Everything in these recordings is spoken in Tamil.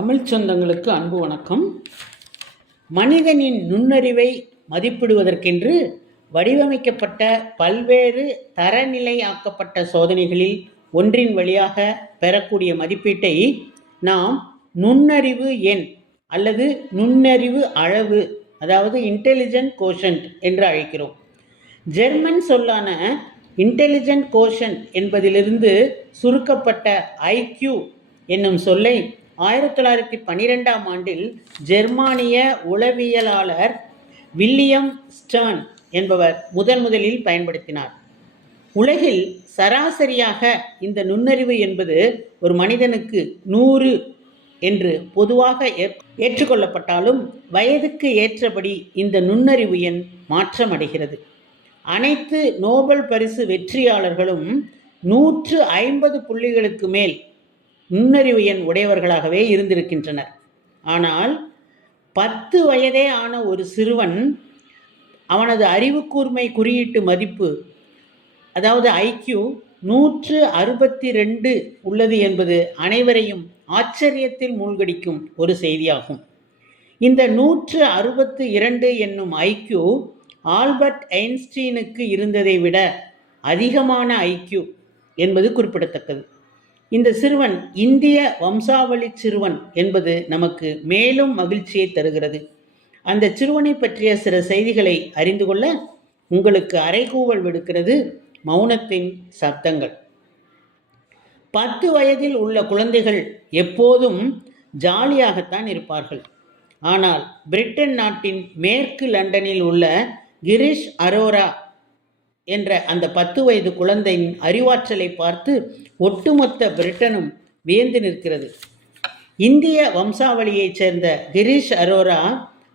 தமிழ் சொந்தங்களுக்கு அன்பு வணக்கம். மனிதனின் நுண்ணறிவை மதிப்பிடுவதற்கென்று வடிவமைக்கப்பட்ட பல்வேறு தரநிலையாக்கப்பட்ட சோதனைகளில் ஒன்றின் வழியாக பெறக்கூடிய மதிப்பீட்டை நாம் நுண்ணறிவு எண் அல்லது நுண்ணறிவு அளவு அதாவது இன்டெலிஜென்ட் கோஷன்ட் என்று அழைக்கிறோம். ஜெர்மன் சொல்லான இன்டெலிஜென்ட் கோஷன்ட் என்பதிலிருந்து சுருக்கப்பட்ட ஐக்யூ என்னும் சொல்லை ஆயிரத்தி தொள்ளாயிரத்தி பன்னிரெண்டாம் ஆண்டில் ஜெர்மானிய உளவியலாளர் வில்லியம் ஸ்டர்ன் என்பவர் முதன் முதலில் பயன்படுத்தினார். உலகில் சராசரியாக இந்த நுண்ணறிவு என்பது ஒரு மனிதனுக்கு நூறு என்று பொதுவாக ஏற்- ஏற்றுக்கொள்ளப்பட்டாலும் வயதுக்கு ஏற்றபடி இந்த நுண்ணறிவு எண் மாற்றமடைகிறது. அனைத்து நோபல் பரிசு வெற்றியாளர்களும் நூற்று ஐம்பது புள்ளிகளுக்கு மேல் நுண்ணறிவு எண் உடையவர்களாகவே இருந்திருக்கின்றனர். ஆனால் பத்து வயதே ஆன ஒரு சிறுவன் அவனது அறிவுக்கூர்மை குறியீட்டு மதிப்பு அதாவது ஐக்யூ நூற்று அறுபத்தி ரெண்டு உள்ளது என்பது அனைவரையும் ஆச்சரியத்தில் மூழ்கடிக்கும் ஒரு செய்தியாகும். இந்த நூற்று அறுபத்து இரண்டு என்னும் ஐக்யூ ஆல்பர்ட் ஐன்ஸ்டீனுக்கு இருந்ததை விட அதிகமான ஐக்யூ என்பது குறிப்பிடத்தக்கது. இந்த சிறுவன் இந்திய வம்சாவளி சிறுவன் என்பது நமக்கு மேலும் மகிழ்ச்சியை தருகிறது. அந்த சிறுவனை பற்றிய சில செய்திகளை அறிந்து கொள்ள உங்களுக்கு அறைகூவல் விடுக்கிறது மௌனத்தின் சப்தங்கள். பத்து வயதில் உள்ள குழந்தைகள் எப்போதும் ஜாலியாகத்தான் இருப்பார்கள். ஆனால் பிரிட்டன் நாட்டின் மேற்கு லண்டனில் உள்ள கிரிஷ் அரோரா என்ற அந்த பத்து வயது குழந்தையின் அறிவாற்றலை பார்த்து ஒட்டுமொத்த பிரிட்டனும் வியந்து நிற்கிறது. இந்திய வம்சாவளியைச் சேர்ந்த கிரீஷ் அரோரா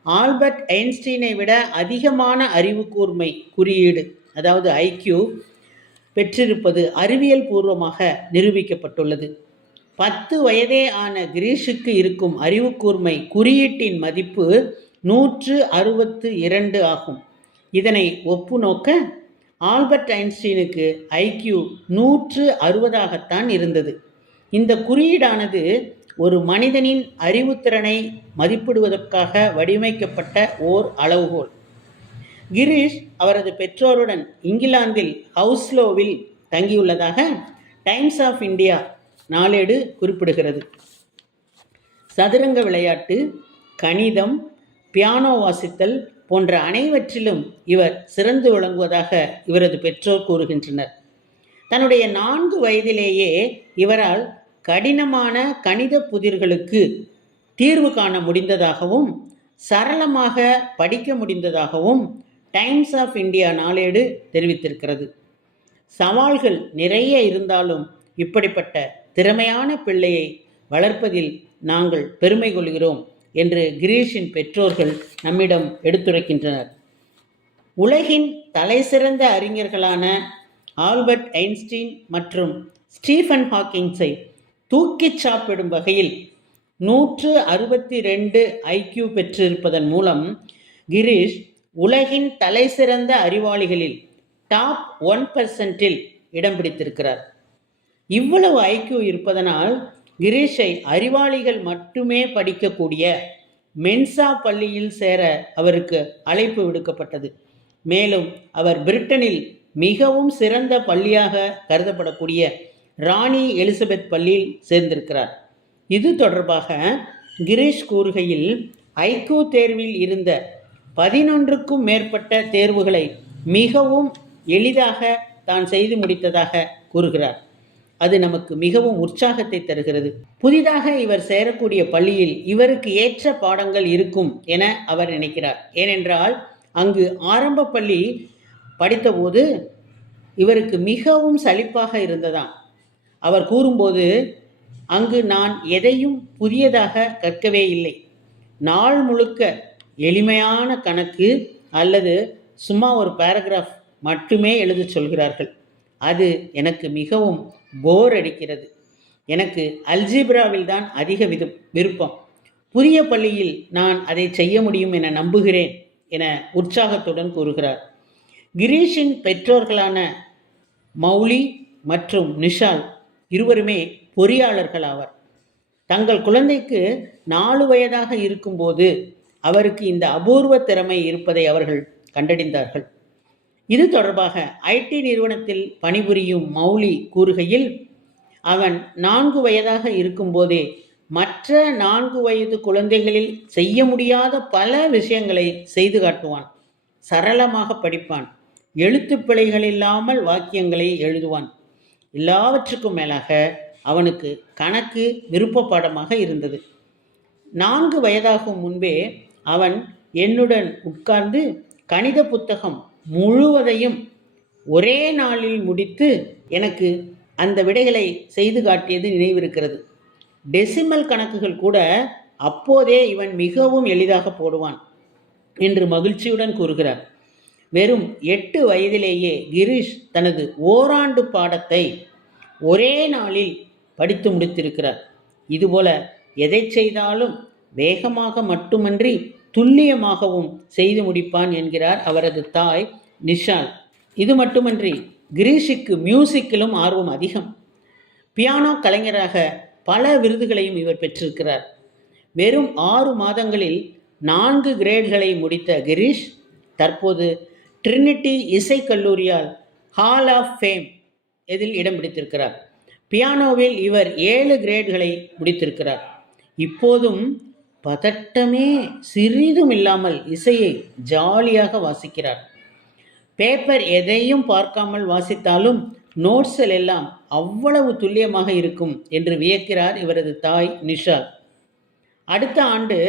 ஆல்பர்ட் ஐன்ஸ்டீனை விட அதிகமான அறிவு கூர்மை குறியீடு அதாவது ஐக்யூ பெற்றிருப்பது அறிவியல் பூர்வமாக நிரூபிக்கப்பட்டுள்ளது. பத்து வயதே ஆன கிரீஷுக்கு இருக்கும் அறிவு கூர்மை குறியீட்டின் மதிப்பு நூற்று அறுபத்து இரண்டு ஆகும். இதனை ஒப்பு நோக்க ஆல்பர்ட் ஐன்ஸ்டீனுக்கு ஐக்யூ நூற்று அறுபதாகத்தான் இருந்தது. இந்த குறியீடானது ஒரு மனிதனின் அறிவுத்திறனை மதிப்பிடுவதற்காக வடிவமைக்கப்பட்ட ஓர் அளவுகோல். கிரீஷ் அவரது பெற்றோருடன் இங்கிலாந்தில் ஹவுஸ்லோவில் தங்கியுள்ளதாக டைம்ஸ் ஆஃப் இந்தியா நாளேடு குறிப்பிடுகிறது. சதுரங்க விளையாட்டு கணிதம் பியானோ வாசித்தல் போன்ற அனைவற்றிலும் இவர் சிறந்து விளங்குவதாக இவரது பெற்றோர் கூறுகின்றனர். தன்னுடைய நான்கு வயதிலேயே இவரால் கடினமான கணித புதிர்களுக்கு தீர்வு காண முடிந்ததாகவும் சரளமாக படிக்க முடிந்ததாகவும் டைம்ஸ் ஆஃப் இந்தியா நாளேடு தெரிவித்திருக்கிறது. சவால்கள் நிறைய இருந்தாலும் இப்படிப்பட்ட திறமையான பிள்ளையை வளர்ப்பதில் நாங்கள் பெருமை கொள்கிறோம். என்று கிரீஷின் பெற்றோர்கள் நம்மிடம் எடுத்துரைக்கின்றனர். உலகின் தலைசிறந்த அறிஞர்களான ஆல்பர்ட் ஐன்ஸ்டீன் மற்றும் ஸ்டீஃபன் ஹாக்கிங்ஸை தூக்கிச் சாப்பிடும் வகையில் நூற்று அறுபத்தி ரெண்டு ஐக்யூ பெற்றிருப்பதன் மூலம் கிரீஷ் உலகின் தலைசிறந்த அறிவாளிகளில் டாப் ஒன் பர்சன்டில் இடம் பிடித்திருக்கிறார். இவ்வளவு ஐக்கியூ இருப்பதனால் கிரீஷை அறிவாளிகள் மட்டுமே படிக்கக்கூடிய மென்சா பள்ளியில் சேர அவருக்கு அழைப்பு விடுக்கப்பட்டது. மேலும் அவர் பிரிட்டனில் மிகவும் சிறந்த பள்ளியாக கருதப்படக்கூடிய ராணி எலிசபெத் பள்ளியில் சேர்ந்திருக்கிறார். இது தொடர்பாக கிரீஷ் கூறுகையில் ஐக்கூ தேர்வில் இருந்த பதினொன்றுக்கும் மேற்பட்ட தேர்வுகளை மிகவும் எளிதாக தான் செய்து முடித்ததாக கூறுகிறார். அது நமக்கு மிகவும் உற்சாகத்தை தருகிறது. புதிதாக இவர் சேரக்கூடிய பள்ளியில் இவருக்கு ஏற்ற பாடங்கள் இருக்கும் என அவர் நினைக்கிறார். ஏனென்றால் அங்கு ஆரம்ப பள்ளி படித்தபோது இவருக்கு மிகவும் சலிப்பாக இருந்ததாம். அவர் கூறும்போது அங்கு நான் எதையும் புதியதாக கற்கவே இல்லை. நாள் முழுக்க எளிமையான கணக்கு அல்லது சும்மா ஒரு பேராகிராஃப் மட்டுமே எழுதச் சொல்கிறார்கள். அது எனக்கு மிகவும் போர் அடிக்கிறது. எனக்கு அல்ஜீப்ராவில் தான் அதிக விது விருப்பம். புதிய பள்ளியில் நான் அதை செய்ய முடியும் என நம்புகிறேன் என உற்சாகத்துடன் கூறுகிறார். கிரீஷின் பெற்றோர்களான மௌலி மற்றும் நிஷால் இருவருமே பொறியாளர்கள் ஆவர். தங்கள் குழந்தைக்கு நாலு வயதாக இருக்கும்போது அவருக்கு இந்த அபூர்வ திறமை இருப்பதை அவர்கள் கண்டறிந்தார்கள் இது தொடர்பாக ஐடி நிறுவனத்தில் பணிபுரியும் மௌலி கூறுகையில் அவன் நான்கு வயதாக இருக்கும்போதே மற்ற நான்கு வயது குழந்தைகளில் செய்ய முடியாத பல விஷயங்களை செய்து காட்டுவான். சரளமாக படிப்பான். எழுத்து பிழைகள் இல்லாமல் வாக்கியங்களை எழுதுவான். எல்லாவற்றுக்கும் மேலாக அவனுக்கு கணக்கு விருப்ப பாடமாக இருந்தது. நான்கு வயதாகும் முன்பே அவன் என்னுடன் உட்கார்ந்து கணித புத்தகம் முழுவதையும் ஒரே நாளில் முடித்து எனக்கு அந்த விடைகளை செய்து காட்டியது நினைவிருக்கிறது. டெசிமல் கணக்குகள் கூட அப்போதே இவன் மிகவும் எளிதாக போடுவான் என்று மகிழ்ச்சியுடன் கூறுகிறார். வெறும் எட்டு வயதிலேயே கிரீஷ் தனது ஓராண்டு பாடத்தை ஒரே நாளில் படித்து முடித்திருக்கிறார். இதுபோல எதை செய்தாலும் வேகமாக மட்டுமன்றி துல்லியமாகவும் செய்து முடிப்பான் என்கிறார் அவரது தாய் நிஷால். இது மட்டுமன்றி கிரீஷுக்கு மியூசிக்கிலும் ஆர்வம் அதிகம். பியானோ கலைஞராக பல விருதுகளையும் இவர் பெற்றிருக்கிறார். வெறும் ஆறு மாதங்களில் நான்கு கிரேட்களை முடித்த கிரீஷ் தற்போது ட்ரினிட்டி இசைக்கல்லூரியால் ஹால் ஆஃப் ஃபேம் இதில் இடம் பிடித்திருக்கிறார். பியானோவில் இவர் ஏழு கிரேட்களை முடித்திருக்கிறார். இப்போதும் பதட்டமே சிறிதும் இல்லாமல் இசையை ஜாலியாக வாசிக்கிறார். பேப்பர் எதையும் பார்க்காமல் வாசித்தாலும் நோட்ஸில் எல்லாம் அவ்வளவு துல்லியமாக இருக்கும் என்று வியக்கிறார் இவரது தாய் நிஷா. அடுத்த ஆண்டு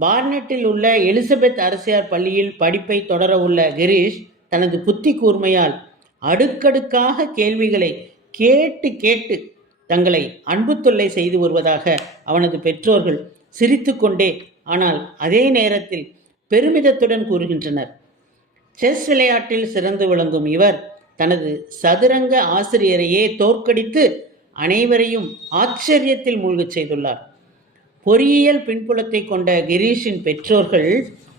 பார்னெட்டில் உள்ள எலிசபெத் அரசியார் பள்ளியில் படிப்பை தொடர உள்ள கிரீஷ் தனது புத்தி கூர்மையால் அடுக்கடுக்காக கேள்விகளை கேட்டு கேட்டு தங்களை அன்பு தொல்லை செய்து வருவதாக அவனது பெற்றோர்கள் சிரித்துக்கொண்டே. ஆனால் அதே நேரத்தில் பெருமிதத்துடன் கூறுகின்றனர். செஸ் விளையாட்டில் சிறந்து விளங்கும் இவர் தனது சதுரங்க ஆசிரியரையே தோற்கடித்து அனைவரையும் ஆச்சரியத்தில் மூழ்கச் செய்துள்ளார். பொறியியல் பின்புலத்தை கொண்ட கிரீஷின் பெற்றோர்கள்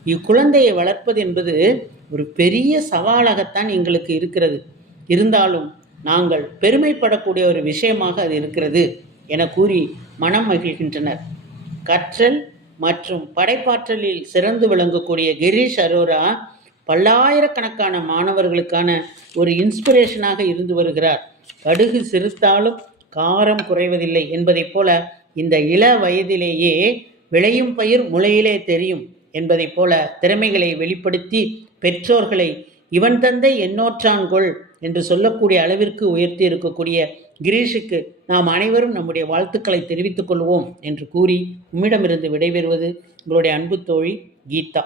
இக்குழந்தையை வளர்ப்பது என்பது ஒரு பெரிய சவாலாகத்தான் எங்களுக்கு இருக்கிறது. இருந்தாலும் நாங்கள் பெருமைப்படக்கூடிய ஒரு விஷயமாக அது இருக்கிறது என கூறி மனம் மகிழ்கின்றனர். கற்றல் மற்றும் படைப்பாற்றலில் சிறந்து விளங்கக்கூடிய கிரீஷ் அரோரா பல்லாயிரக்கணக்கான மாணவர்களுக்கான ஒரு இன்ஸ்பிரேஷனாக இருந்து வருகிறார். கடுகு சிறுத்தாலும் காரம் குறைவதில்லை என்பதைப் போல இந்த இள வயதிலேயே விளையும் பயிர் முளையிலே தெரியும் என்பதைப் போல திறமைகளை வெளிப்படுத்தி பெற்றோர்களை இவன் தந்தை எண்ணோற்றான் கொள் என்று சொல்லக்கூடிய அளவிற்கு உயர்த்தி இருக்கக்கூடிய கிரீஷுக்கு நாம் அனைவரும் நம்முடைய வாழ்த்துக்களை தெரிவித்துக் கொள்வோம் என்று கூறி உம்மிடமிருந்து விடைபெறுவது உங்களுடைய அன்பு தோழி கீதா.